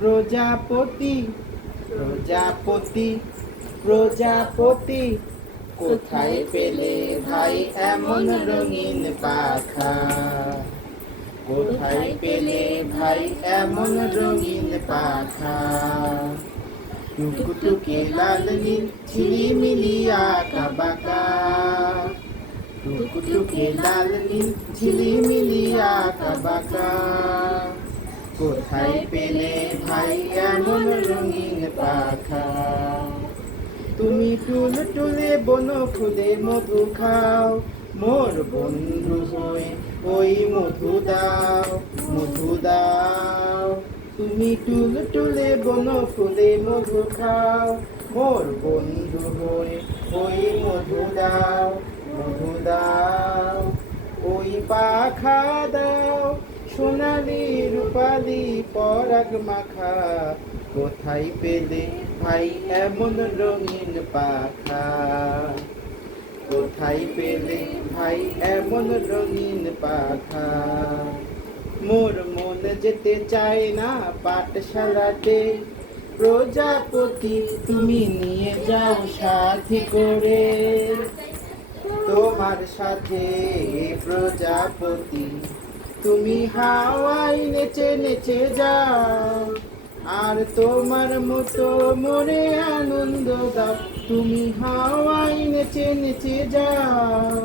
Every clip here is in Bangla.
প্রজাপতি প্রজাপতি প্রজাপতি কোথায় পেলে ভাই এমন রঙিন পাখা? কোথায় পেলে ভাই এমন রঙিন পাখা? টুকটুকে লাল নীল ঝিলিমিলি আঁকা বাঁকা, টুকটুকে লাল নীল ঝিলিমিলি আঁকা বাঁকা। কোথায় পেলে ভাই এমন রঙিন পাখা? তুমি টুলটুলে বন ফুলে মধু খাও, মোর বন্ধু হয়ে ওই মধু দাও, মধু দাও। তুমি টুলটুলে বন ফুলে মধু খাও, মোর বন্ধু হয়ে ওই মধু দাও, মধু দাও। ওই পাখা দাও সোনালি রূপালি পরাগ মাখা। কোথায় পেলে ভাই এমন রঙিন পাখা? কোথায় পেলে ভাই এমন রঙিন পাখা? মোর মন যেতে চায় না পাঠশালাতে, প্রজাপতি তুমি নিয়ে যাও সাথে করে। তোমার সাথে প্রজাপতি তুমি হাওয়ায় নেচে নেচে যাও, আর তোমার মতো মোরে আনন্দ দাও। তুমি হাওয়ায় নেচে নেচে যাও,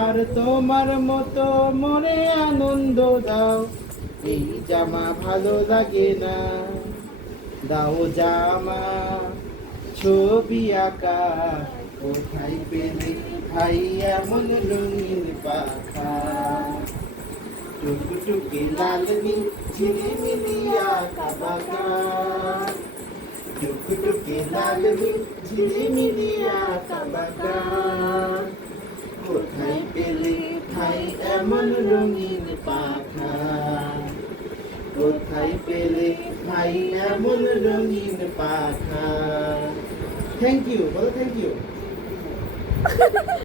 আর তোমার মতো মোরে আনন্দ দাও। এই জামা ভালো লাগে না, দাও জামা ছবি আঁকা। কোথায় পেলে ভাই এমন রঙিন পাখা? টুকটুকে লাল নীল ঝিলিমিলি আঁকা বাঁকা, টুকটুকে লাল নীল ঝিলিমিলি আঁকা বাঁকা। কোথায় পেলে ভাই এমন রঙিন পাখা? কোথায় পেলে ভাই এমন রঙিন পাখা? থ্যাংক ইউ, বলো থ্যাংক ইউ।